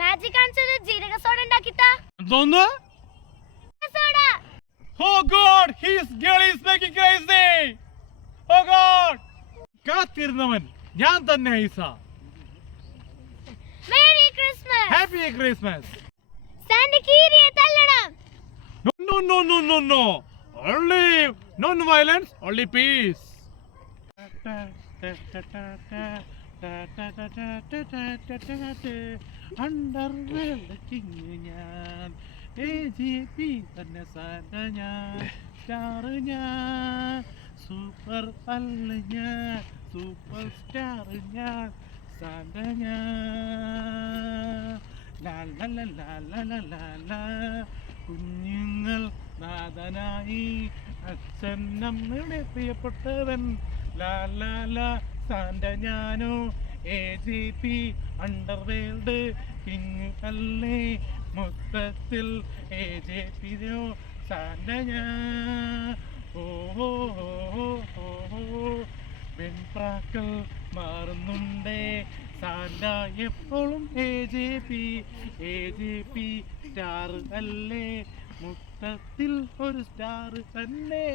Magic answer ജീരക soda ഉണ്ടാക്കിത്താ. എന്തോന്ന്? Soda. Oh God, his girl is making crazy. Oh God. കാത്തിരുന്നവൻ ഞാൻ തന്നെ ഐസ. Merry Christmas. Happy Christmas. Santa കീരിയെ തല്ലണം. No. Only non-violence, only peace. Underworld king ഞാൻ, AGP തന്നെ സാന്റ ഞാൻ, സ്റ്റാർ ഞാൻ, സൂപ്പർ അല്ല ഞാൻ, സൂപ്പർ സ്റ്റാർ ഞാൻ, സാന്റ ഞാൻ. ലാ ലാ ലാ ലാ ലാ ലാ ലാ ലാ. കുഞ്ഞുങ്ങൾ നാഥനായി അച്ഛൻ നമ്മളുടെ പ്രിയപ്പെട്ടവൻ. ലാ ലാ ലാ സാന്റ ഞാനോ AGP അണ്ടർവേൾഡ് കിങ് അല്ലേ, മൊത്തത്തിൽ AGPയോ സാന്റ ഞാൻ. ഓ വെൺപ്രാക്കൾ മാറുന്നുണ്ടേ, സാന്റ എപ്പോഴും AGP സ്റ്റാർ അല്ലേ, മൊത്തത്തിൽ ഒരു സ്റ്റാർ തന്നെ.